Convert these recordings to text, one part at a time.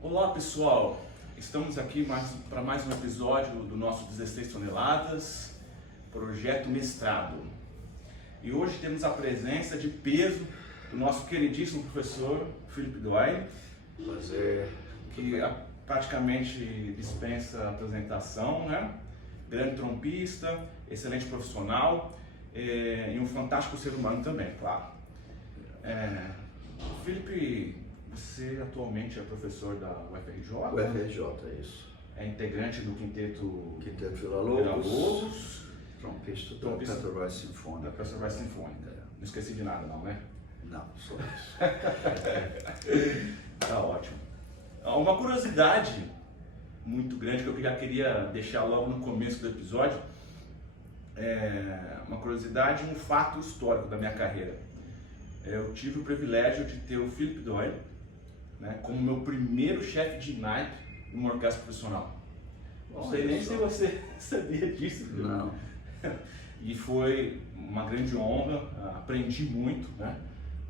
Olá pessoal, estamos aqui para mais um episódio do nosso 16 toneladas, projeto mestrado. E hoje temos a presença de peso do nosso queridíssimo professor Philip Doyle, que praticamente dispensa apresentação, né? Grande trompista, excelente profissional e um fantástico ser humano também, claro. Philip, você atualmente é professor da UFRJ? UFRJ, é isso. É integrante do Quinteto Villa-Lobos, trompista da Petrobras Sinfônica. Da Petrobras Sinfônica. Não esqueci de nada não, né? Não, só isso. Tá ótimo. Uma curiosidade muito grande que eu já queria deixar logo no começo do episódio, uma curiosidade e um fato histórico da minha carreira. Eu tive o privilégio de ter o Philip Doyle, né, como meu primeiro chefe de naipe numa orquestra profissional. Não sei nem se você sabia disso. Não. E foi uma grande honra, aprendi muito, né?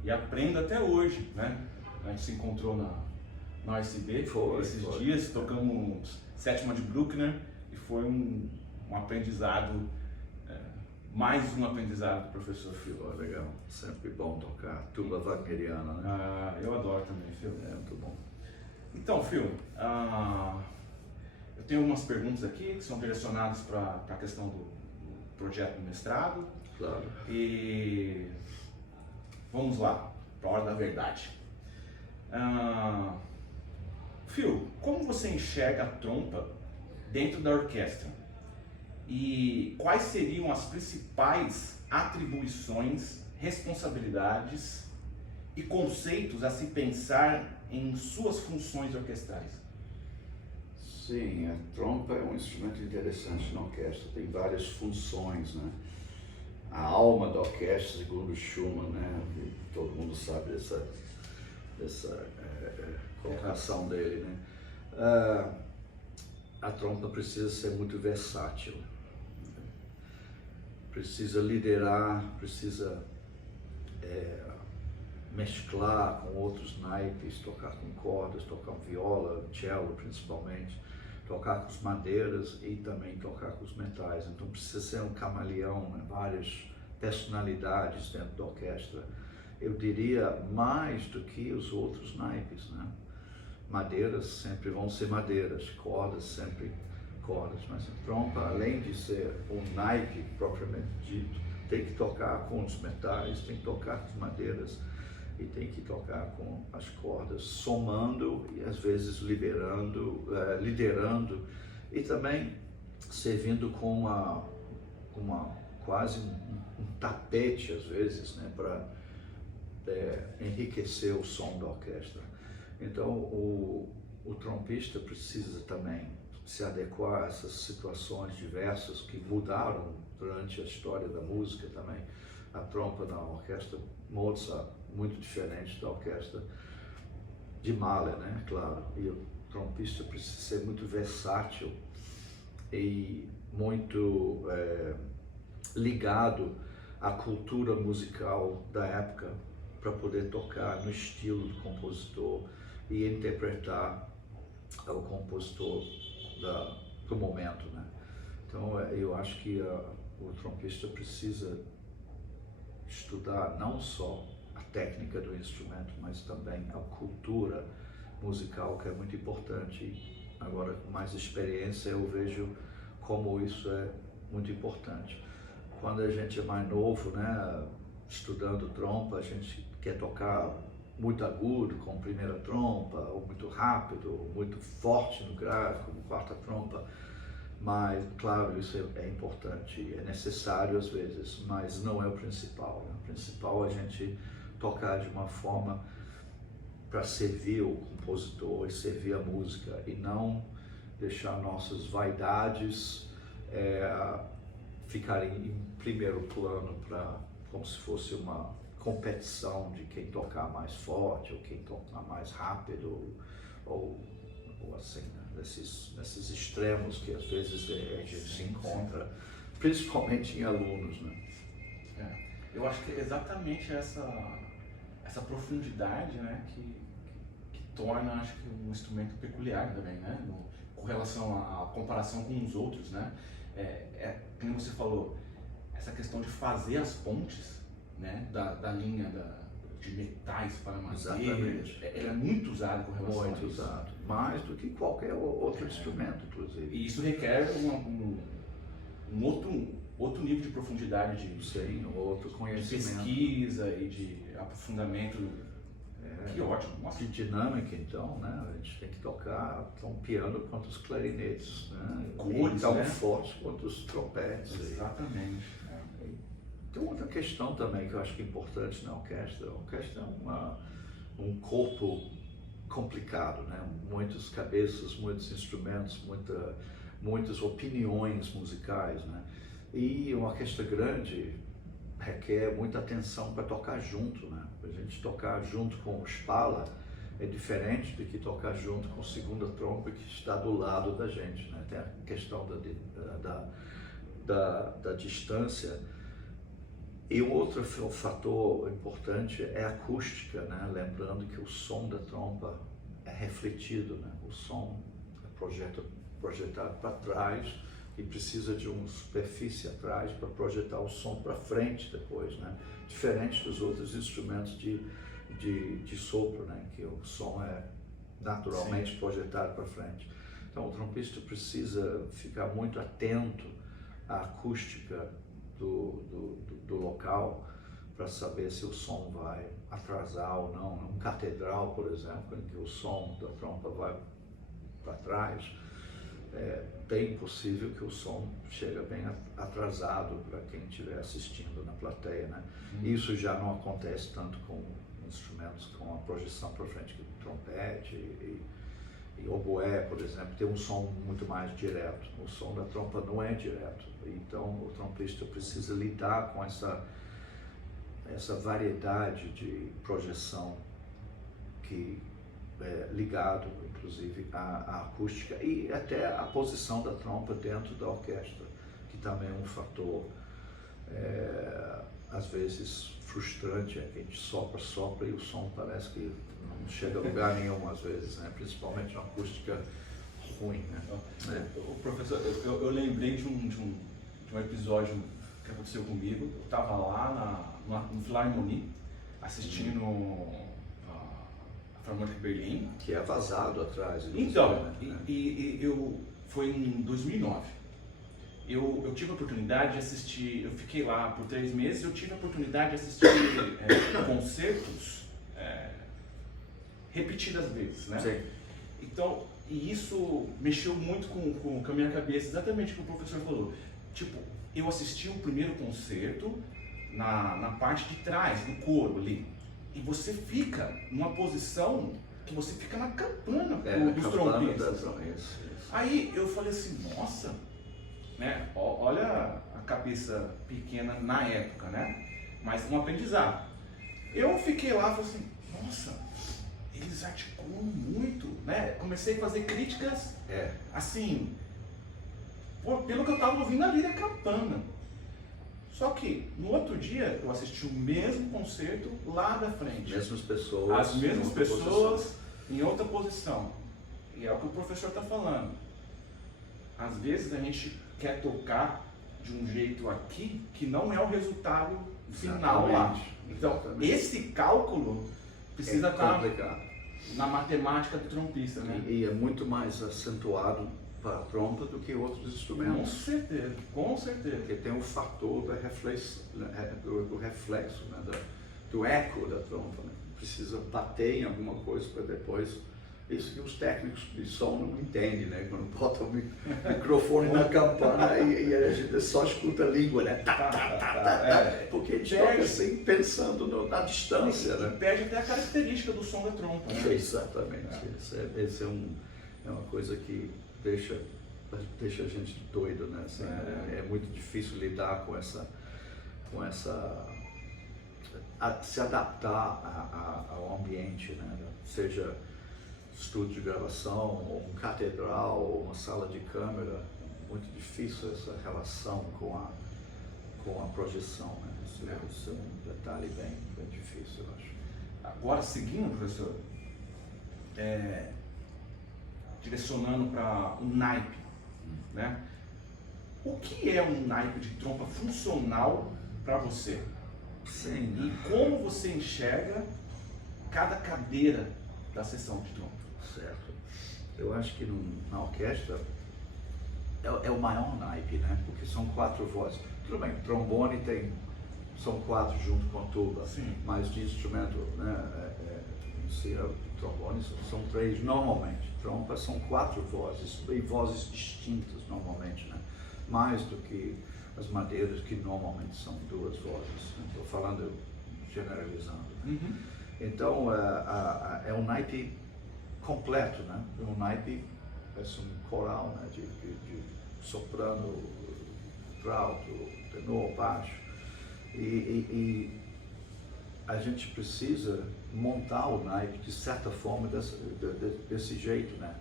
E aprendo até hoje, né? A gente se encontrou na OSB esses dias, tocamos sétima de Bruckner e foi um aprendizado, mais um aprendizado do professor Phil. Legal, sempre bom tocar tuba wagneriana, né? Eu adoro também, Phil. É muito bom. Então, Phil, eu tenho umas perguntas aqui que são direcionadas para a questão do projeto do mestrado. Claro. E vamos lá, para a hora da verdade. Phil, como você enxerga a trompa dentro da orquestra? E quais seriam as principais atribuições, responsabilidades e conceitos a se pensar em suas funções orquestrais? Sim, a trompa é um instrumento interessante na orquestra, tem várias funções, né? A alma da orquestra, segundo Schumann, né? Todo mundo sabe dessa colocação dele, né? A trompa precisa ser muito versátil, precisa liderar, precisa mesclar com outros naipes, tocar com cordas, tocar viola, cello principalmente, tocar com as madeiras e também tocar com os metais. Então precisa ser um camaleão, né? Várias personalidades dentro da orquestra. Eu diria mais do que os outros naipes, né? Madeiras sempre vão ser madeiras, cordas sempre cordas, mas a trompa, além de ser um naipe propriamente dito, tem que tocar com os metais, tem que tocar com as madeiras e tem que tocar com as cordas, somando e às vezes liderando e também servindo com quase um tapete às vezes, né, para enriquecer o som da orquestra. Então o trompista precisa também se adequar a essas situações diversas que mudaram durante a história da música também. A trompa na orquestra Mozart, muito diferente da orquestra de Mahler, né? Claro. E o trompista precisa ser muito versátil e muito ligado à cultura musical da época para poder tocar no estilo do compositor e interpretar o compositor do momento, né? Então eu acho que o trompista precisa estudar não só a técnica do instrumento, mas também a cultura musical, que é muito importante. Agora, com mais experiência, eu vejo como isso é muito importante. Quando a gente é mais novo, né, estudando trompa, a gente quer tocar muito agudo com primeira trompa, ou muito rápido, ou muito forte no grave, como quarta trompa. Mas, claro, isso é importante, é necessário às vezes, mas não é o principal, né? O principal é a gente tocar de uma forma para servir o compositor e servir a música, e não deixar nossas vaidades ficarem em primeiro plano, como se fosse uma competição de quem tocar mais forte, ou quem tocar mais rápido, ou assim, né? Nesses extremos que às vezes a gente se encontra, principalmente em alunos, né? Eu acho que é exatamente essa profundidade, né, que torna, acho que, um instrumento peculiar também, né? Com relação à comparação com os outros, né? Como você falou, essa questão de fazer as pontes, né? Da linha de metais para madeira, ela é muito usada com relação a isso. Muito usado, mais do que qualquer outro instrumento, inclusive. E isso requer um outro nível de profundidade outro de conhecimento. pesquisa e de aprofundamento. Que ótimo. Nossa. De dinâmica, então, né? A gente tem que tocar tão piano quanto os clarinetes, né? Cores, tão né? fortes quanto os trompetes. Exatamente. Tem outra questão também que eu acho que é importante na orquestra. A orquestra é um corpo complicado, né? Muitas cabeças, muitos instrumentos, muitas opiniões musicais, né? E uma orquestra grande requer muita atenção para tocar junto, né? A gente tocar junto com o Spala é diferente do que tocar junto com a segunda trompa que está do lado da gente, né? Tem a questão da distância. E o outro fator importante é a acústica, né? Lembrando que o som da trompa é refletido, né? O som é projetado para trás e precisa de uma superfície atrás para projetar o som para frente depois, né? Diferente dos outros instrumentos de sopro, né? Que o som é naturalmente projetado para frente. Então o trompista precisa ficar muito atento à acústica do local para saber se o som vai atrasar ou não. Um catedral, por exemplo, em que o som da trompa vai para trás, é bem possível que o som chegue bem atrasado para quem estiver assistindo na plateia, né? Isso já não acontece tanto com instrumentos com a projeção para frente, que o trompete e oboé, por exemplo, tem um som muito mais direto. O som da trompa não é direto, então o trompista precisa lidar com essa variedade de projeção que é ligado, inclusive, à acústica e até a posição da trompa dentro da orquestra, que também é um fator, às vezes, frustrante, é que a gente sopra e o som parece que não chega a lugar nenhum, às vezes, né? Principalmente uma acústica ruim, né? Professor, eu lembrei de um episódio que aconteceu comigo. Eu estava lá no Philharmonie, assistindo a Filarmônica de Berlim. Que é vazado atrás. Então, foi em 2009. Eu tive a oportunidade de assistir, eu fiquei lá por 3 meses, eu tive a oportunidade de assistir concertos repetidas vezes, né? Sim. Então, e isso mexeu muito com a minha cabeça, exatamente o que o professor falou. Tipo, eu assisti o primeiro concerto na parte de trás, do coro ali, e você fica numa posição que você fica na campana dos trompetas. Aí eu falei assim, nossa, né? Olha a cabeça pequena na época, né? Mas um aprendizado. Eu fiquei lá e falei assim, nossa, eles articulam muito, né? Comecei a fazer críticas, assim, pelo que eu estava ouvindo ali da campana. Só que no outro dia eu assisti o mesmo concerto lá da frente. Mesmas pessoas. As mesmas pessoas em outra posição. E é o que o professor está falando. Às vezes a gente quer tocar de um jeito aqui que não é o resultado final lá. Então, esse cálculo precisa estar na matemática do trompista, né? E é muito mais acentuado para a trompa do que outros instrumentos. Com certeza. Porque tem o fator do reflexo, né, do eco da trompa, né? Precisa bater em alguma coisa para depois. Isso que os técnicos de som não entendem, né? Quando botam o microfone na campana e a gente só escuta a língua, né? Porque a gente toca assim, pensando na distância, né? Perde até a característica do som da trompa, né? Exatamente. Esse é uma coisa que deixa a gente doido, né? Assim, é muito difícil lidar com essa se adaptar ao ambiente, né? Seja estúdio de gravação, ou um catedral, ou uma sala de câmera. É muito difícil essa relação com a projeção, né? Isso é um detalhe bem difícil, eu acho. Agora, seguindo, professor, direcionando para um naipe, né? O que é um naipe de trompa funcional para você? Sim. E como você enxerga cada cadeira da sessão de trompa? Certo. Eu acho que na orquestra é o maior naipe, né? Porque são 4 vozes. Tudo bem, trombone são 4 junto com a tuba, Sim. mas de instrumento, né? Trombone são 3 normalmente. Trompa são 4 vozes, e vozes distintas normalmente, né? Mais do que as madeiras, que normalmente são 2 vozes. Estou falando, generalizando. Né? Uhum. Então, é um naipe completo, né? Um naipe é um coral, né? De soprano, alto, tenor, baixo. E a gente precisa montar o naipe de certa forma desse jeito, né?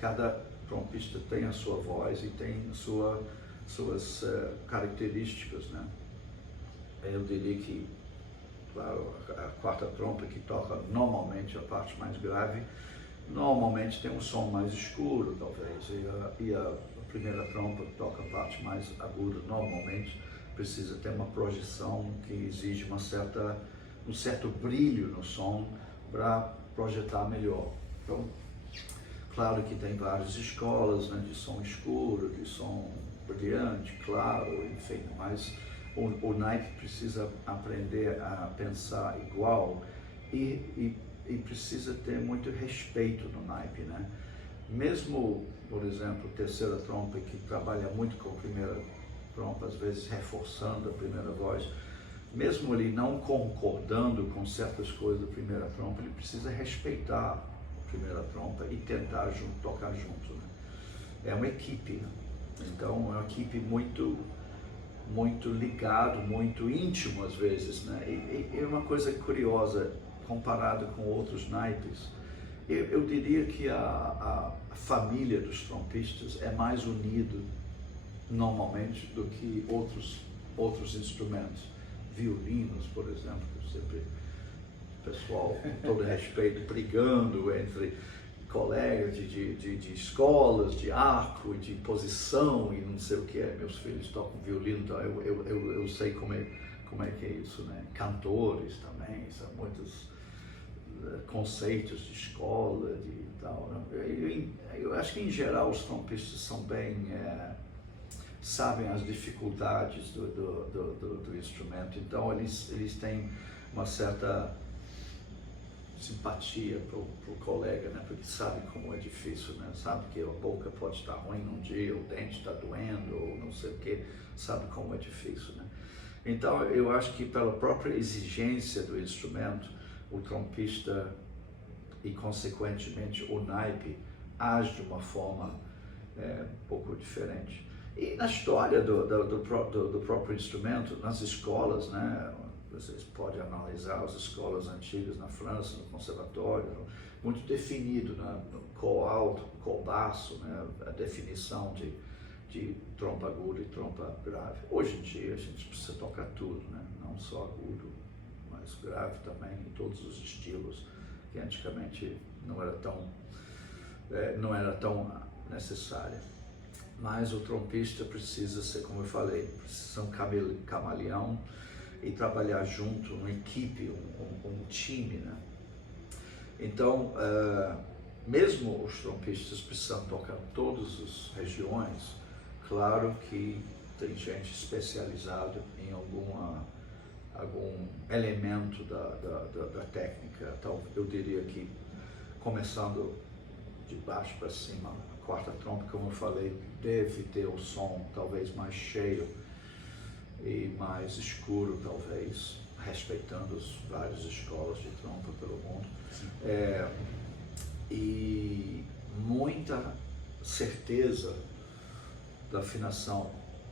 Cada trompista tem a sua voz e tem suas características, né? Eu diria que, claro, a quarta trompa, que toca normalmente a parte mais grave, normalmente tem um som mais escuro, talvez, e a primeira trompa, que toca a parte mais aguda, normalmente precisa ter uma projeção que exige um certo brilho no som para projetar melhor. Então, claro que tem várias escolas, né, de som escuro, de som brilhante, claro, enfim, mas o naipe precisa aprender a pensar igual e precisa ter muito respeito no naipe, né? Mesmo, por exemplo, terceira trompa, que trabalha muito com a primeira trompa, às vezes reforçando a primeira voz, mesmo ele não concordando com certas coisas da primeira trompa, ele precisa respeitar a primeira trompa e tentar tocar junto, né? É uma equipe, né? Então é uma equipe muito ligado, muito íntimo às vezes, né? E é uma coisa curiosa, comparado com outros naipes. Eu diria que a família dos trompistas é mais unido normalmente do que outros instrumentos. Violinos, por exemplo, sempre o pessoal, com todo respeito, brigando entre colegas de escolas, de arco, de posição e não sei o que é. Meus filhos tocam violino, então eu sei como é que é isso, né? Cantores também, são muitos conceitos de escola, de tal, né? Eu acho que em geral os trompistas são bem, sabem as dificuldades do instrumento, então eles têm uma certa simpatia pro colega, né? Porque sabe como é difícil, né? Sabe que a boca pode estar ruim um dia, o dente está doendo, ou não sei o que, sabe como é difícil, né? Então eu acho que pela própria exigência do instrumento, o trompista e consequentemente o naipe age de uma forma um pouco diferente. E na história do próprio instrumento, nas escolas, né? Vocês podem analisar as escolas antigas na França, no conservatório, muito definido, né? Cor alto, cor baixo, né? A definição de trompa aguda e trompa grave. Hoje em dia a gente precisa tocar tudo, né? Não só agudo, mas grave também, em todos os estilos, que antigamente não era tão necessária. Mas o trompista precisa ser, como eu falei, precisa ser um camaleão e trabalhar junto, uma equipe, um time, né? Então, mesmo os trompistas precisam tocar em todas as regiões, claro que tem gente especializada em algum elemento da técnica. Então, eu diria que, começando de baixo para cima, a quarta trompa, como eu falei, deve ter o som talvez mais cheio e mais escuro, talvez, respeitando as várias escolas de trompa pelo mundo. E muita certeza da afinação,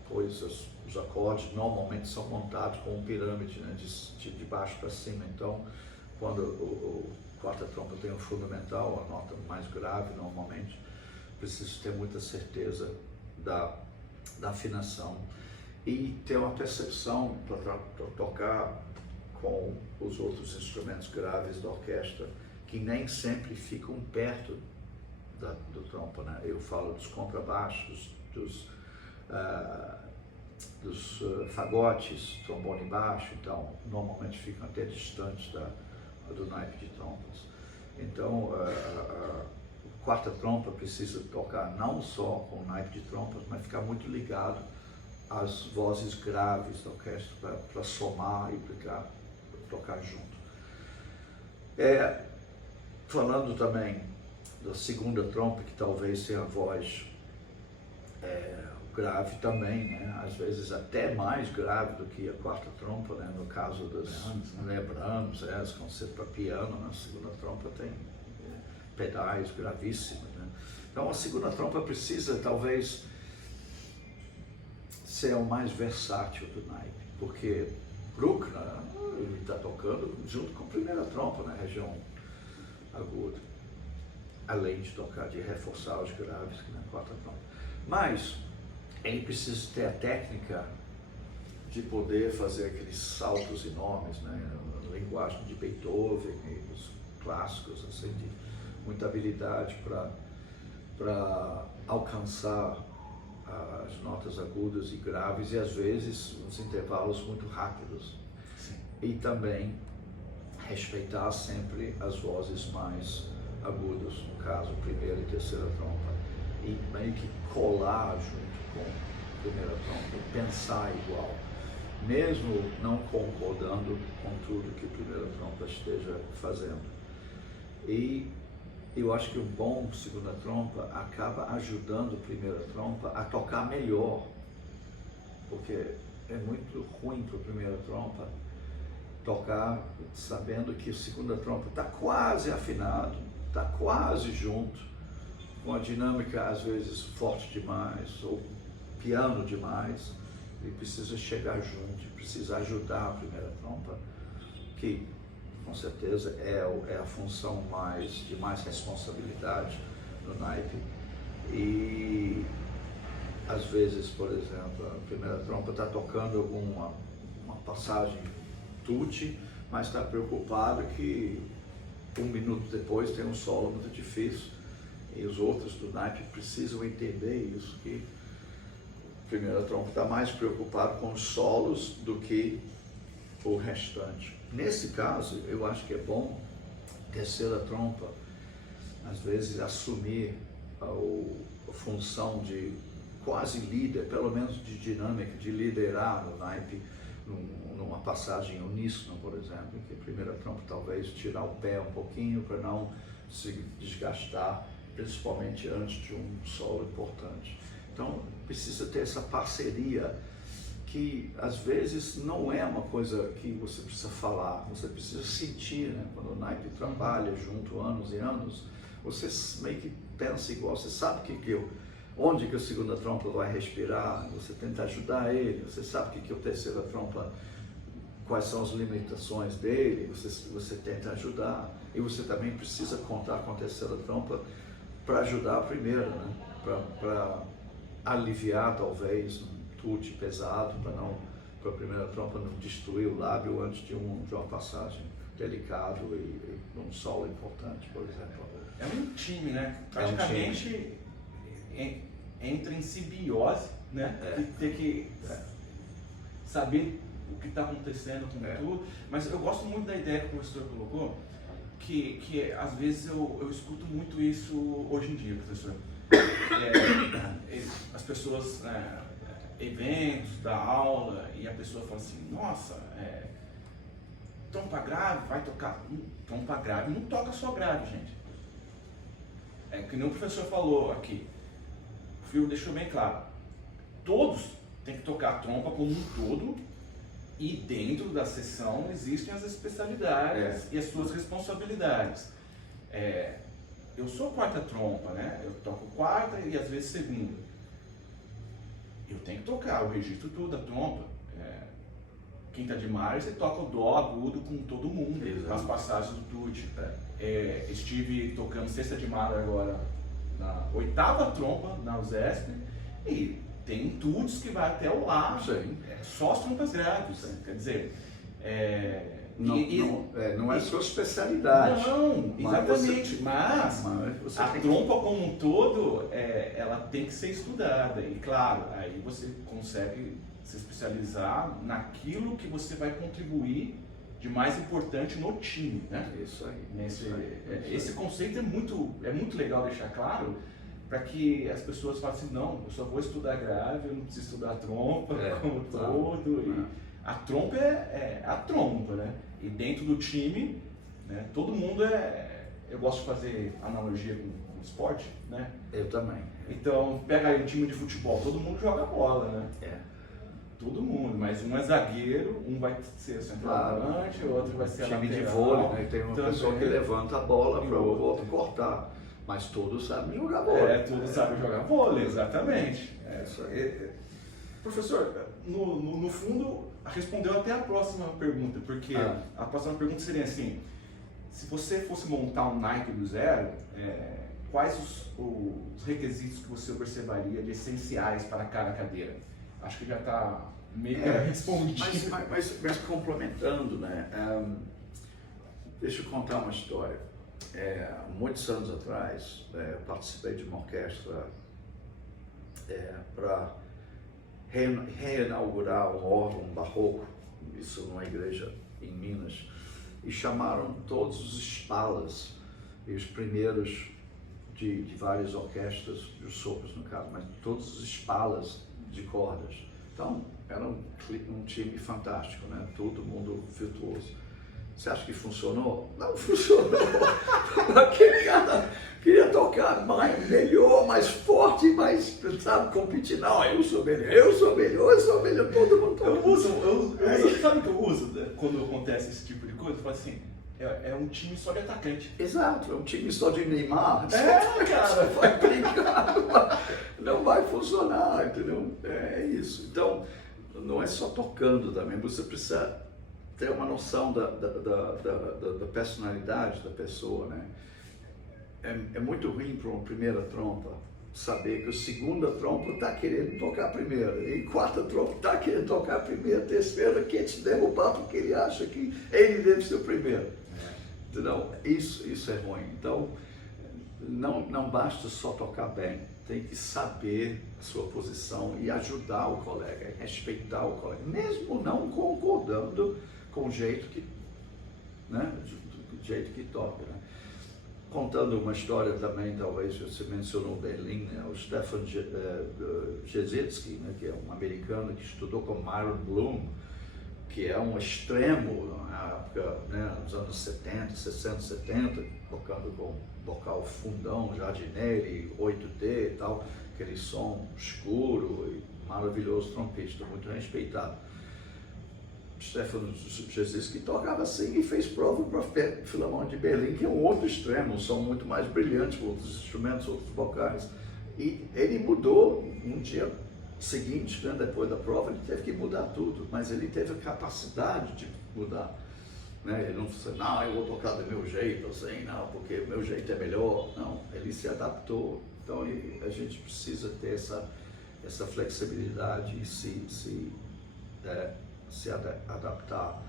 pois os acordes normalmente são montados com um pirâmide, né, de baixo para cima. Então, quando o quarta trompa tem o fundamental, a nota mais grave normalmente, preciso ter muita certeza da afinação e ter uma percepção para tocar com os outros instrumentos graves da orquestra, que nem sempre ficam perto do trompa, né? Eu falo dos contrabaixos, dos fagotes, trombone baixo, então normalmente ficam até distantes do naipe de trompas. Então a quarta trompa precisa tocar não só com o naipe de trompas, mas ficar muito ligado às vozes graves da orquestra para somar e tocar junto. Falando também da segunda trompa, que talvez seja a voz grave também, né? Às vezes até mais grave do que a quarta trompa, né? No caso das Brahms, os concertos para piano, na segunda trompa tem pedais gravíssimos, né? Então a segunda trompa precisa talvez ser o mais versátil do naipe, porque Bruckner, ele está tocando junto com a primeira trompa na região aguda, além de reforçar os graves na quarta trompa. Mas ele precisa ter a técnica de poder fazer aqueles saltos enormes, né? A linguagem de Beethoven e os clássicos, assim, de muita habilidade para alcançar as notas agudas e graves e às vezes uns intervalos muito rápidos. Sim. E também respeitar sempre as vozes mais agudas, no caso primeira e terceira trompa, e meio que colar junto com a primeira trompa e pensar igual, mesmo não concordando com tudo que a primeira trompa esteja fazendo. E eu acho que um bom segunda trompa acaba ajudando a primeira trompa a tocar melhor, porque é muito ruim para a primeira trompa tocar sabendo que a segunda trompa está quase afinado, está quase junto, com a dinâmica às vezes forte demais ou piano demais, e precisa chegar junto, precisa ajudar a primeira trompa, que com certeza é a função de mais responsabilidade no naipe. E às vezes, por exemplo, a primeira trompa está tocando uma passagem tutti, mas está preocupado que um minuto depois tem um solo muito difícil, e os outros do naipe precisam entender isso, que a primeira trompa está mais preocupado com os solos do que o restante. Nesse caso, eu acho que é bom terceira trompa, às vezes, assumir a função de quase líder, pelo menos de dinâmica, de liderar no naipe, numa passagem uníssona, por exemplo, que a primeira trompa talvez tirar o pé um pouquinho para não se desgastar, principalmente antes de um solo importante. Então, precisa ter essa parceria que às vezes não é uma coisa que você precisa falar, você precisa sentir, né? Quando o naipe trabalha junto anos e anos, você meio que pensa igual, você sabe onde que a segunda trompa vai respirar, você tenta ajudar ele, você sabe que a terceira trompa, quais são as limitações dele, você tenta ajudar, e você também precisa contar com a terceira trompa para ajudar a primeira, né? Para aliviar talvez tutti pesado, para a primeira trompa não destruir o lábio antes de uma passagem delicado e um solo importante, por exemplo. É um time, né? Praticamente entra em simbiose, né? Tem que saber o que está acontecendo com tudo. Mas eu gosto muito da ideia que o professor colocou, que às vezes eu escuto muito isso hoje em dia, professor. As pessoas, eventos, da aula, e a pessoa fala assim, nossa, trompa grave, vai tocar. Trompa grave não toca só grave, gente. É que nem o professor falou aqui, o Phil deixou bem claro, todos têm que tocar a trompa como um todo, e dentro da sessão existem as especialidades e as suas responsabilidades. Eu sou quarta trompa, né? Eu toco quarta e às vezes segunda. Eu tenho que tocar o registro tudo da trompa. Quinta de março você toca o dó agudo com todo mundo, com as passagens do tutti. Estive tocando sexta de março agora na oitava trompa na USESP, e tem tuts que vai até o lá, só as trompas graves. Quer dizer, Não é sua especialidade. Não, exatamente. Mas você a trompa como um todo, ela tem que ser estudada. E claro, aí você consegue se especializar naquilo que você vai contribuir de mais importante no time, né? Isso aí. Esse conceito é muito legal deixar claro, para que as pessoas falem assim, não, eu só vou estudar grave, eu não preciso estudar a trompa como todo. E a trompa é a trompa, né? E dentro do time, né, todo mundo eu gosto de fazer analogia com esporte, né? Eu também. Então, pega aí um time de futebol, todo mundo joga bola, né? Todo mundo, mas um é zagueiro, um vai ser centroavante, o outro vai ser time lateral. De vôlei, né? Tem uma pessoa que levanta a bola para o outro cortar. Mas todos sabem jogar vôlei. Todos sabem jogar vôlei, exatamente. Isso aí. Professor, no fundo, respondeu até a próxima pergunta, porque a próxima pergunta seria assim, se você fosse montar um Nike do zero, quais os requisitos que você observaria de essenciais para cada cadeira? Acho que já está meio que respondido. Mas complementando, né? Deixa eu contar uma história. Muitos anos atrás, participei de uma orquestra para reinaugurar um órgão barroco, isso numa igreja em Minas, e chamaram todos os espalas e os primeiros de várias orquestras, os sopros no caso, mas todos os espalas de cordas. Então, era um time fantástico, né? Todo mundo virtuoso. Você acha que funcionou? Não funcionou. Aquele cara queria tocar melhor, mais forte, mais, sabe, competir. Não, eu sou melhor, todo mundo toca. Sabe o que eu uso quando acontece esse tipo de coisa? Eu falo assim, é um time só de atacante. Exato, é um time só de Neymar. Cara. Vai brincar, não vai funcionar, entendeu? É isso. Então, não é só tocando também, você precisa ter uma noção da personalidade da pessoa, né? É muito ruim para uma primeira trompa saber que a segunda trompa está querendo tocar a primeira, e a quarta trompa está querendo tocar a primeira, a terceira quer te derrubar porque ele acha que ele deve ser o primeiro. Entendeu? Isso é ruim. Então, não basta só tocar bem, tem que saber a sua posição e ajudar o colega, respeitar o colega, mesmo não concordando com o jeito que, né, do jeito que toca, né? Contando uma história também, talvez você mencionou Berlim, né? O Stefan Rzeczki, né, que é um americano que estudou com Myron Bloom, que é um extremo na época, né, nos anos 70, 60, 70, tocando com vocal fundão, Jardinelli, 8D e tal, aquele som escuro e maravilhoso trompista, muito respeitado. Stefan Rzeczki tocava assim e fez prova para a Filarmônica de Berlim, que é um outro extremo, um som muito mais brilhante, com outros instrumentos, outros vocais. E ele mudou um dia seguinte, né, depois da prova, ele teve que mudar tudo, mas ele teve a capacidade de mudar. Né? Ele não disse, não, eu vou tocar do meu jeito, assim, não, porque o meu jeito é melhor. Não, ele se adaptou. Então a gente precisa ter essa flexibilidade e se adaptar.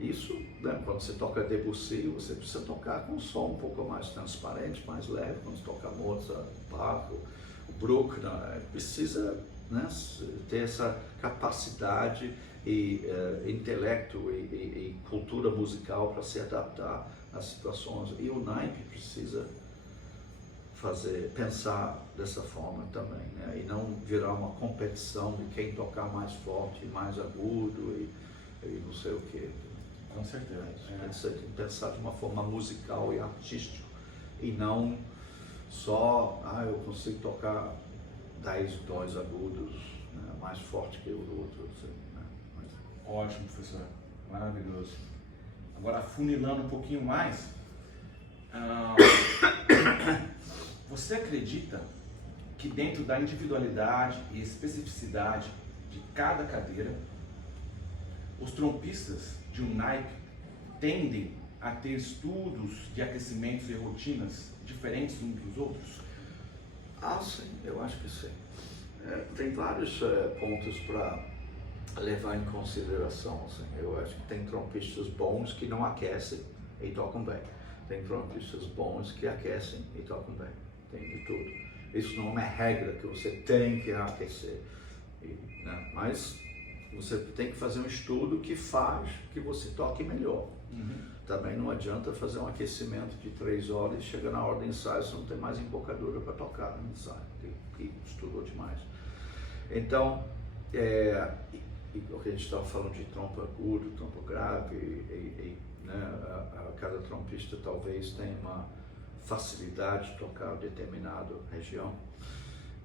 Isso, né, quando você toca Debussy, você precisa tocar com um som um pouco mais transparente, mais leve. Quando você toca Mozart, Bach, o Bruckner, precisa, né, ter essa capacidade e intelecto e cultura musical para se adaptar às situações. E o naipe precisa pensar dessa forma também, né? E não virar uma competição de quem tocar mais forte, mais agudo e não sei o quê. Com certeza. Tem que pensar de uma forma musical e artística e não só, eu consigo tocar 10 tons agudos, né, mais forte que o outro. Assim, né? Ótimo, professor. Maravilhoso. Agora, afunilando um pouquinho mais, você acredita que dentro da individualidade e especificidade de cada cadeira, os trompistas de um naipe tendem a ter estudos de aquecimentos e rotinas diferentes uns dos outros? Sim, eu acho que sim. Tem vários pontos para levar em consideração. Assim. Eu acho que tem trompistas bons que não aquecem e tocam bem. Tem trompistas bons que aquecem e tocam bem. Tem de tudo. Isso não é uma regra que você tem que aquecer. Né? Mas você tem que fazer um estudo que faz que você toque melhor. Também não adianta fazer um aquecimento de 3 horas e chega na hora do ensaio, você não tem mais embocadura para tocar no ensaio, que estudou demais. Então, o que a gente estava falando de trompa agudo, trompa grave, né, cada trompista talvez tenha uma facilidade de tocar determinada região.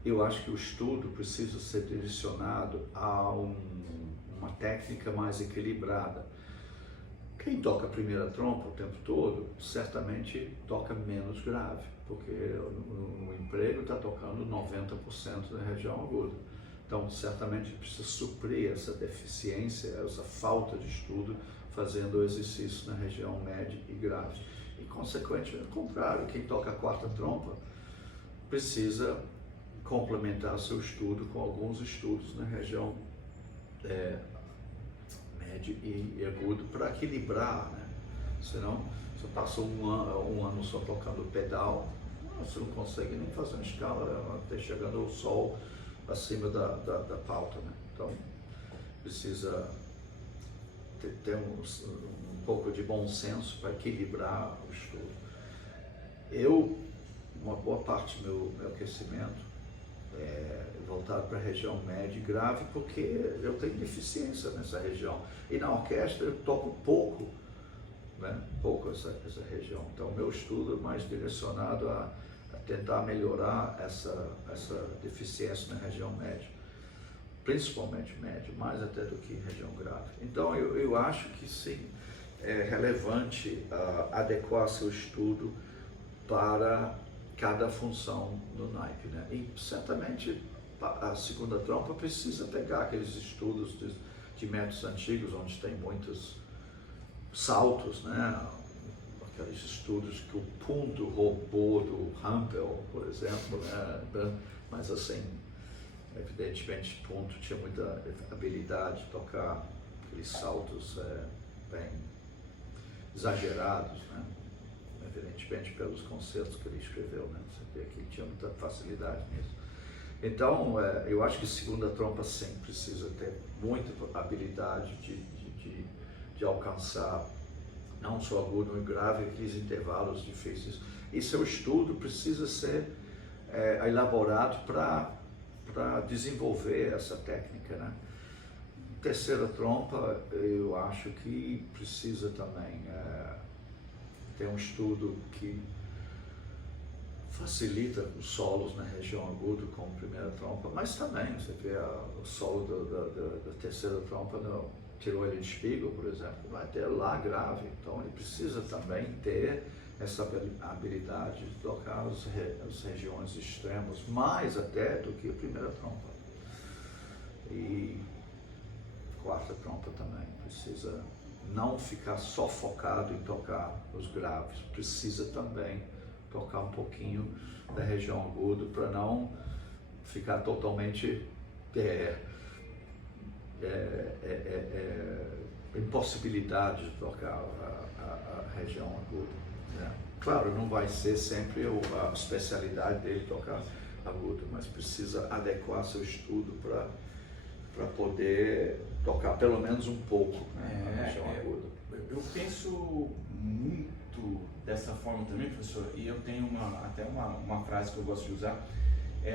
Eu acho que o estudo precisa ser direcionado a uma técnica mais equilibrada. Quem toca a primeira trompa o tempo todo, certamente toca menos grave, porque no emprego está tocando 90% da região aguda. Então, certamente precisa suprir essa deficiência, essa falta de estudo, fazendo o exercício na região média e grave. E, consequentemente, ao contrário, quem toca a quarta trompa precisa complementar seu estudo com alguns estudos na região médio e agudo para equilibrar, né? Senão, você passa um ano só tocando pedal, você não consegue nem fazer uma escala até chegando ao sol acima da pauta, né? Então, precisa ter um pouco de bom senso para equilibrar o estudo. Uma boa parte do meu aquecimento é voltado para a região média e grave, porque eu tenho deficiência nessa região. E na orquestra eu toco pouco, né? Pouco essa região. Então, o meu estudo é mais direcionado a tentar melhorar essa deficiência na região média, principalmente média, mais até do que região grave. Então, eu acho que sim, é relevante adequar seu estudo para cada função do naipe, né? E certamente a segunda trompa precisa pegar aqueles estudos de métodos antigos, onde tem muitos saltos, né? Aqueles estudos que o ponto robô do Hampel, por exemplo, né? Mas assim, evidentemente, ponto tinha muita habilidade de tocar aqueles saltos bem exagerados, né? Evidentemente pelos concertos que ele escreveu, né? Você vê que ele tinha muita facilidade nisso. Então, eu acho que segunda trompa sim precisa ter muita habilidade de alcançar não só agudo e grave, aqueles intervalos difíceis. E seu estudo precisa ser elaborado para desenvolver essa técnica, né? Terceira trompa, eu acho que precisa também ter um estudo que facilita os solos na região aguda com a primeira trompa, mas também você vê o solo da terceira trompa no Tiroler-Spiegel, por exemplo, vai ter lá grave, então ele precisa também ter essa habilidade de tocar as regiões extremas, mais até do que a primeira trompa. E quarta trompa também precisa não ficar só focado em tocar os graves, precisa também tocar um pouquinho da região aguda para não ficar totalmente impossibilidade de tocar a região aguda, né? Claro, não vai ser sempre a especialidade dele tocar agudo, mas precisa adequar seu estudo para poder tocar pelo menos um pouco, né, na região aguda. Eu penso muito dessa forma também, professor, e eu tenho até uma frase que eu gosto de usar,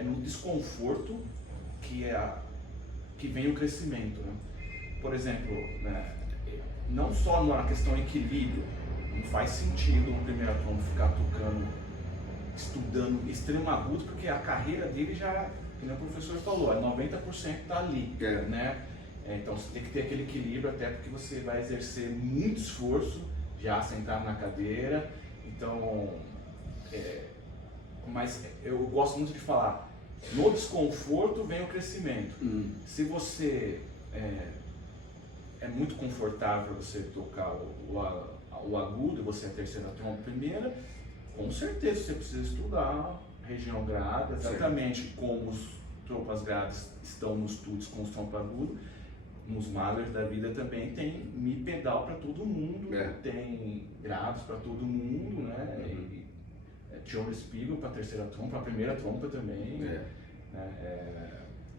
no desconforto que vem o crescimento, né? Por exemplo, né, não só na questão equilíbrio, não faz sentido um primeiro trompa ficar tocando, estudando extremo agudo, porque a carreira dele já, como o professor falou, 90% está ali, né? Então você tem que ter aquele equilíbrio, até porque você vai exercer muito esforço já sentado na cadeira. Então, mas eu gosto muito de falar, no desconforto vem o crescimento. Se você é muito confortável você tocar o agudo, você é a terceira trompa primeira, com certeza você precisa estudar região grave, exatamente como os trompas graves estão nos estudos com os trompas agudos, nos Mahlers da vida também tem mi pedal para todo mundo, tem graves para todo mundo, né? E Joel Spiegel para a terceira trompa, a primeira trompa também.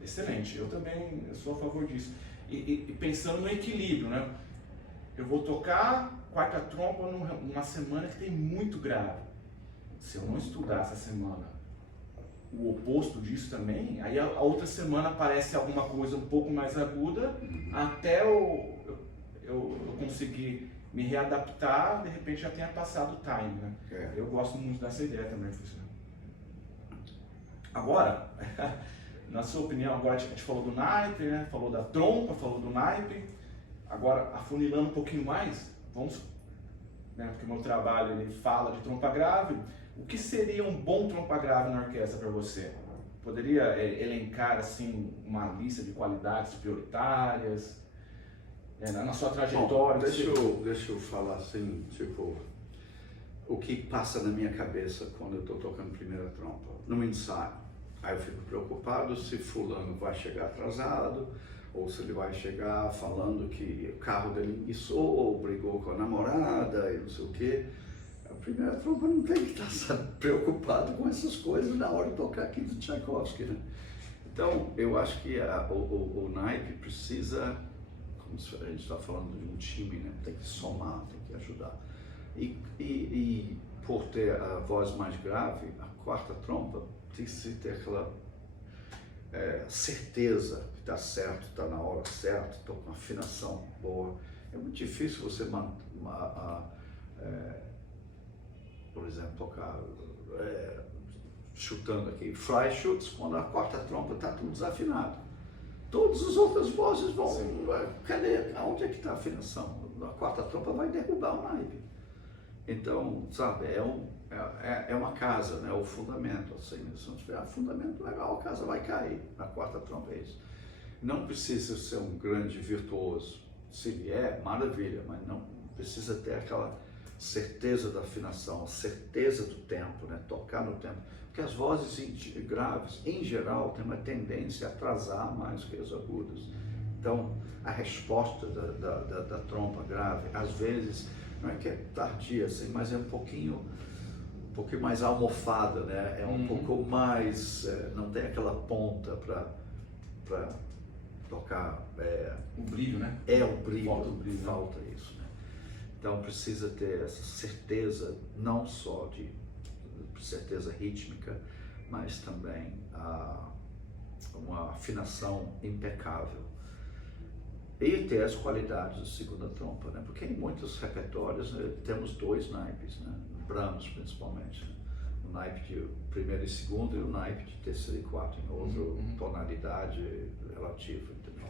Excelente, eu também sou a favor disso. E pensando no equilíbrio, né? Eu vou tocar quarta trompa numa semana que tem muito grave. Se eu não estudar essa semana o oposto disso também, aí a outra semana aparece alguma coisa um pouco mais aguda, até eu conseguir me readaptar, de repente já tenha passado o time, né? Eu gosto muito dessa ideia também, professor. Agora, na sua opinião, agora a gente falou do naipe, né? Falou da trompa, falou do naipe. Agora, afunilando um pouquinho mais, vamos, né? Porque o meu trabalho ele fala de trompa grave. O que seria um bom trompa grave na orquestra para você? Poderia elencar assim uma lista de qualidades prioritárias na sua trajetória? Bom, deixa eu falar assim, tipo, o que passa na minha cabeça quando eu estou tocando primeira trompa, no ensaio. Aí eu fico preocupado se fulano vai chegar atrasado, ou se ele vai chegar falando que o carro dele enguiçou, ou brigou com a namorada, e não sei o quê. A primeira trompa não tem que estar preocupado com essas coisas na hora de tocar aqui do Tchaikovsky, né? Então, eu acho que o naipe precisa, como a gente está falando de um time, né? Tem que somar, tem que ajudar. E por ter a voz mais grave, a quarta trompa, tem que ter aquela certeza que está certo, está na hora certa, estou com afinação boa. É muito difícil você por exemplo, tocar chutando aqui, fly shoots, quando a quarta trompa está tudo desafinado. Todas as outras vozes vão, cadê? Onde é que está a afinação? A quarta trompa vai derrubar o naipe. Então, sabe, é uma casa, né? O fundamento, assim, se não tiver fundamento legal, a casa vai cair. Na quarta trompa é isso. Não precisa ser um grande virtuoso. Se ele maravilha, mas não precisa ter aquela certeza da afinação, certeza do tempo, né? Tocar no tempo. Porque as vozes graves, em geral, têm uma tendência a atrasar mais que as agudas. Então, a resposta da trompa grave, às vezes, não é que é tardia, assim, mas é um pouquinho mais almofada, né? É um pouco mais, não tem aquela ponta para tocar. O brilho, né? O brilho, falta isso, né? Então precisa ter essa certeza, não só de certeza rítmica, mas também uma afinação impecável. E ter as qualidades da segunda trompa, né? Porque em muitos repertórios temos dois naipes, né? Brahms principalmente, né? O naipe de primeiro e segundo e o naipe de terceiro e quarto, em outra tonalidade relativa, entendeu?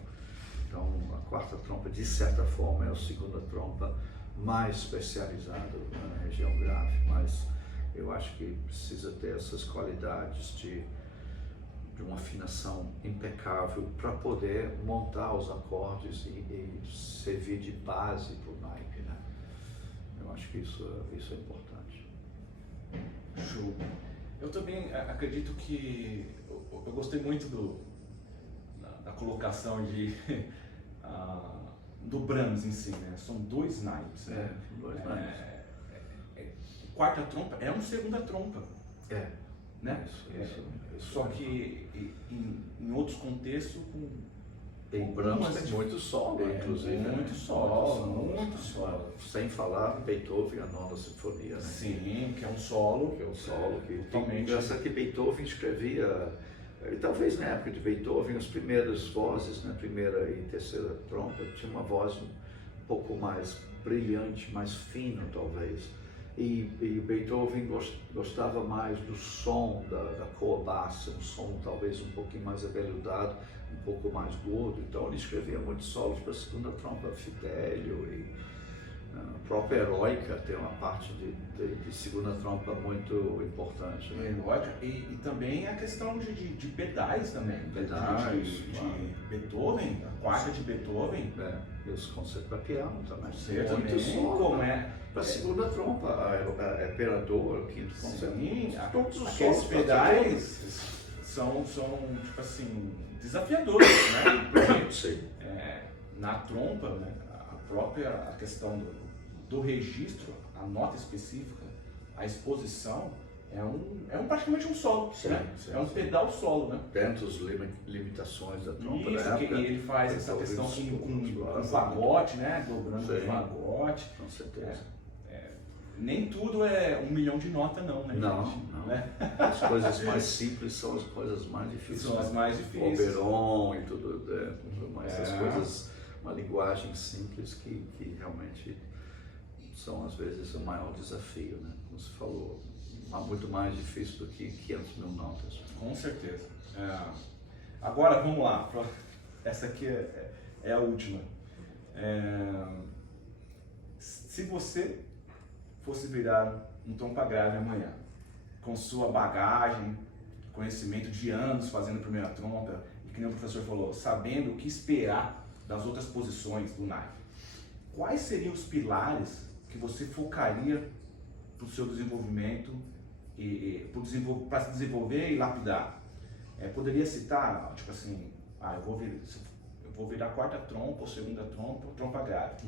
Então a quarta trompa, de certa forma, é a segunda trompa mais especializada na região grave, mas eu acho que precisa ter essas qualidades de uma afinação impecável para poder montar os acordes e servir de base para o naipe, né? Eu acho que isso é importante. Show. Eu também acredito que eu gostei muito da colocação do Brahms em si, né? São dois naipes, né? Dois naipes. Quarta trompa é uma segunda trompa. Né? Isso só que em outros contextos em Brahms tem muito solo, inclusive. Muito solo. Sem falar Beethoven, a nona sinfonia, né? Sim, que é um solo. Totalmente. Essa que Beethoven escrevia, talvez na época de Beethoven, as primeiras vozes, né? Primeira e terceira trompa, tinha uma voz um pouco mais brilhante, mais fina, talvez. E Beethoven gostava mais do som da cor baixa, um som talvez um pouquinho mais aveludado, um pouco mais gordo. Então ele escrevia muitos solos para a segunda trompa, Fidelio, e a própria Heroica tem uma parte de segunda trompa muito importante. Né? Heroica, e também a questão de pedais também. Pedais, de Beethoven, a quarta de Beethoven. E os concertos para piano também. Muito solo. Para a segunda trompa, a Imperador, o quinto concerto. Sim, todos os aqueles pedais são, tipo assim, desafiadores, né? Sim. na trompa, né, a questão do registro, a nota específica, a exposição, praticamente um solo, Sim, né? sim, É um sim. pedal solo, né? Dentro das limitações da trompa Isso, da que época. ele faz essa então, questão com explora fagote, né? Dobrando Sim. com fagote. com certeza. Nem tudo é 1 milhão de nota, não, né, Não, gente? não. Né? As coisas mais simples são as coisas mais difíceis. São as mais difíceis. Oberon e tudo mais. Essas É. coisas, uma linguagem simples que realmente são às vezes o maior desafio, né? Como você falou, muito mais difícil do que 500 mil notas. Com certeza. Agora vamos lá. Essa aqui é a última. Se você fosse virar um trompa grave amanhã, com sua bagagem, conhecimento de anos fazendo primeira trompa, e que nem o professor falou, sabendo o que esperar das outras posições do naipe, quais seriam os pilares que você focaria para o seu desenvolvimento para se desenvolver e lapidar? Poderia citar, tipo assim, eu vou virar quarta trompa ou segunda trompa, ou trompa grave.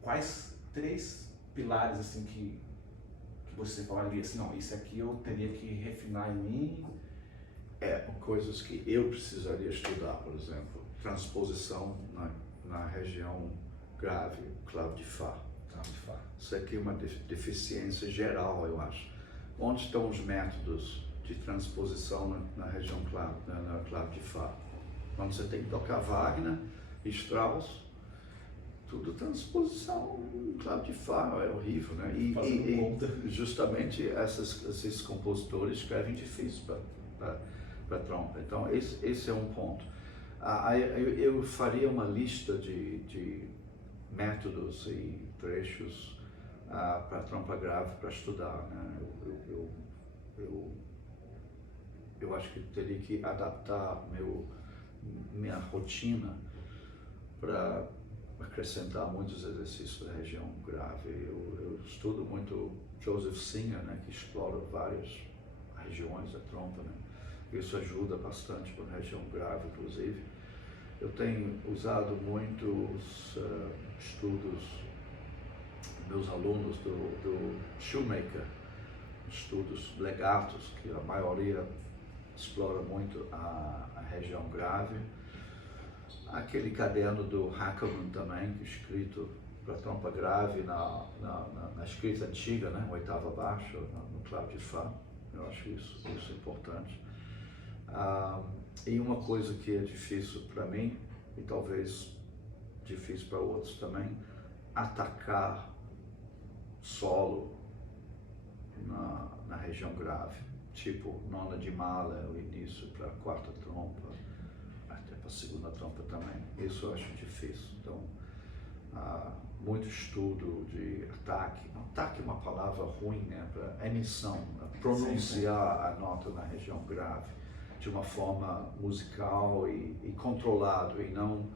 Quais 3 pilares assim que você falaria assim, não, isso aqui eu teria que refinar em mim? Coisas que eu precisaria estudar, por exemplo, transposição na região grave, clave de Fá. Isso aqui é uma deficiência geral, eu acho. Onde estão os métodos de transposição na região clave, na clave de Fá? Quando você tem que tocar Wagner e Strauss, tudo transposição clave de Fá, é horrível, né? E justamente esses compositores escrevem difícil para trompa. Então esse é um ponto. Eu faria uma lista de métodos e trechos para trompa grave para estudar, né? Eu acho que teria que adaptar minha rotina para acrescentar muitos exercícios da região grave. Eu estudo muito Joseph Singer, né, que explora várias regiões da trompa, né? Isso ajuda bastante para a região grave, inclusive. Eu tenho usado muitos estudos, meus alunos do Shoemaker, estudos legatos, que a maioria explora muito a região grave. Aquele caderno do Hackerman também, que é escrito para trompa grave na escrita antiga, né, oitava baixa, no clave de Fá. Eu acho isso importante. E uma coisa que é difícil para mim, e talvez difícil para outros também, atacar solo na região grave, tipo nona de mala, o início para a quarta trompa, até para a segunda trompa também. Isso eu acho difícil. Então, muito estudo de ataque. Ataque é uma palavra ruim, né? Para emissão, pronunciar a nota na região grave de uma forma musical e controlado, e não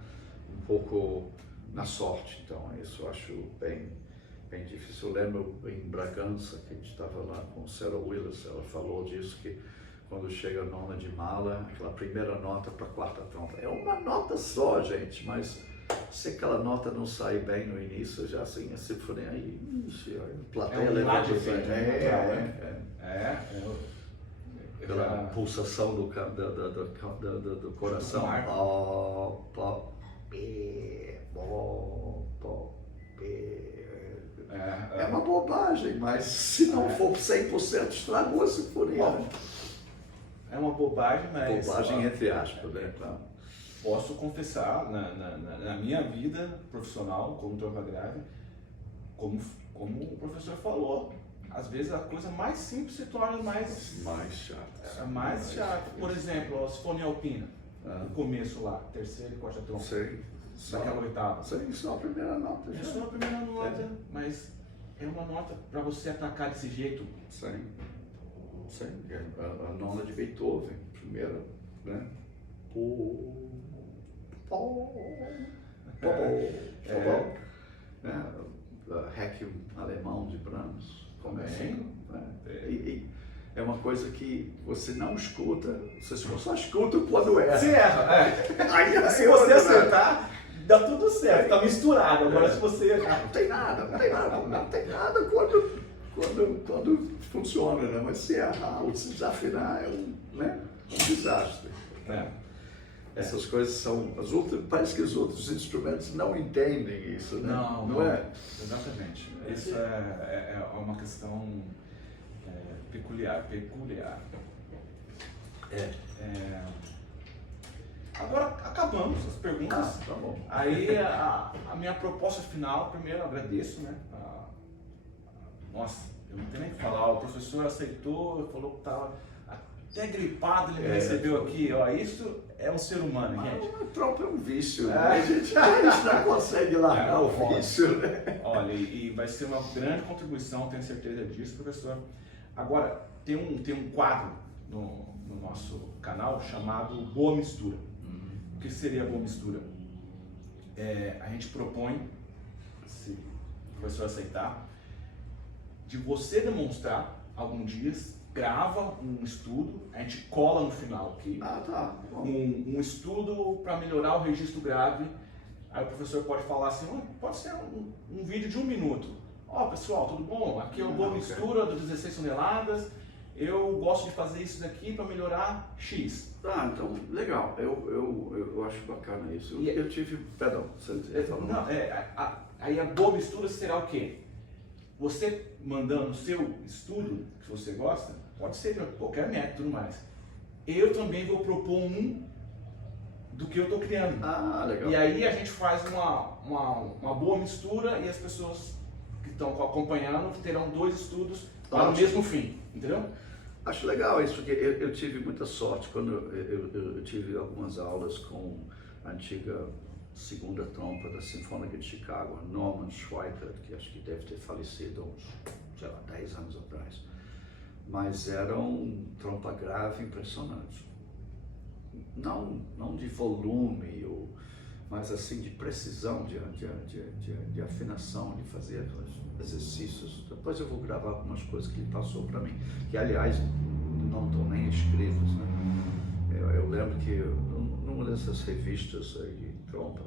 um pouco na sorte. Então, isso eu acho bem difícil. Eu lembro em Bragança, que a gente estava lá com Sarah Willis, ela falou disso, que quando chega a nona de mala, aquela primeira nota para a quarta trompa, é uma nota só, gente, mas se aquela nota não sai bem no início, já assim, a sinfonia, aí, a plateia levanta o aquela pulsação do coração. É uma bobagem, mas se não for 100%, estragou a sinfonia. É uma bobagem, mas... Bobagem entre aspas, né? Posso confessar, na minha vida profissional, como trompa grave, como o professor falou, às vezes a coisa mais simples se torna mais chata. Mais chata. Por exemplo, a Sinfonia Alpina, no começo lá, terceira e quarta trompa. Daquela oitava. Sim, só a primeira nota. É só a primeira nota, mas é uma nota para você atacar desse jeito. Sim. A nona de Beethoven, primeira, né? Requiem alemão de Brahms, também. é uma coisa que você não escuta, você só escuta quando erra. Você erra, Aí, se você acertar, dá tudo certo, tá misturado. Agora se você errar. Não tem nada quando funciona, né? Mas se errar ou se desafinar é um desastre. Essas coisas são. Parece que os outros instrumentos não entendem isso, né? Não é? Exatamente. Isso é uma questão peculiar. Agora acabamos as perguntas. Tá bom. Aí a minha proposta final, primeiro eu agradeço, né? Nossa, eu não tenho nem o que falar. O professor aceitou, falou que estava até gripado, ele me recebeu aqui. Ó, isso é um ser humano, gente. A trompa é um vício, né? A gente não consegue largar o vício, né? Olha, e vai ser uma grande contribuição, tenho certeza disso, professor. Agora, tem um quadro no nosso canal chamado Boa Mistura. O que seria a boa mistura? A gente propõe, se o professor aceitar, de você demonstrar algum dia, grava um estudo, a gente cola no final aqui, um estudo para melhorar o registro grave. Aí o professor pode falar assim, pode ser um vídeo de 1 minuto. Ó, pessoal, tudo bom? Aqui é o Boa Mistura do 16 toneladas. Eu gosto de fazer isso daqui para melhorar X. Então, legal. Eu acho bacana isso. Eu tive... Perdão, você falou. Não, aí a boa mistura será o quê? Você mandando o seu estudo, que você gosta, pode ser de qualquer método e tudo mais. Eu também vou propor um do que eu estou criando. Legal. E aí a gente faz uma boa mistura e as pessoas que estão acompanhando terão 2 estudos para o mesmo fim, entendeu? Acho legal isso, porque eu tive muita sorte quando eu tive algumas aulas com a antiga segunda trompa da Sinfônica de Chicago, Norman Schweikert, que acho que deve ter falecido uns, 10 anos atrás. Mas era um trompa grave impressionante. Não de volume, mas assim de precisão, de afinação, de fazer aqueles exercícios. Depois eu vou gravar algumas coisas que ele passou para mim, que aliás não estão nem escritas, né? Eu lembro que numa dessas revistas aí de trompa,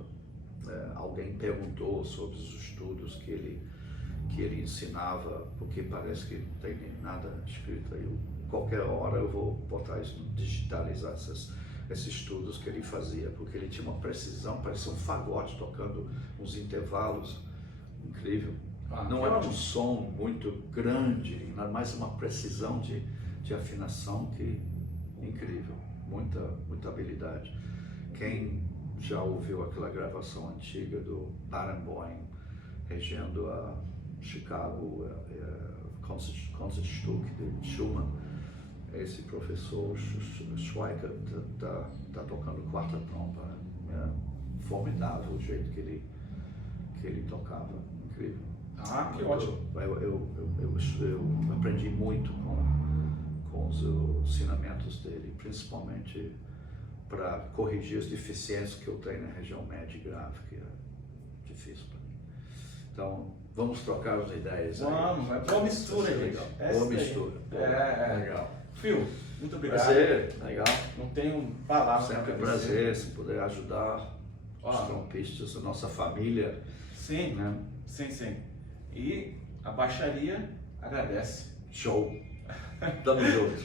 alguém perguntou sobre os estudos que ele ensinava, porque parece que não tem nada escrito aí. Qualquer hora eu vou botar isso, digitalizar esses estudos que ele fazia, porque ele tinha uma precisão, parecia um fagote tocando uns intervalos incrível. Não era um som muito grande, mas uma precisão de afinação que incrível, muita habilidade. Quem já ouviu aquela gravação antiga do Barenboim regendo a Chicago Concertstück de Schumann, esse professor Schweikert tá tocando quarta trompa, né? Formidável o jeito que ele tocava, incrível. Que ótimo. Eu aprendi muito com os ensinamentos dele, principalmente para corrigir as deficiências que eu tenho na região média e grave, que é difícil para mim. Então, vamos trocar as ideias. Vamos, é boa mistura, gente. Boa mistura. Legal. Phil, muito obrigado. Prazer, legal. Não tenho palavras. Sempre um prazer se poder ajudar os trompistas, a nossa família. Sim, né? Sim. E a baixaria agradece. Show. Tamo junto.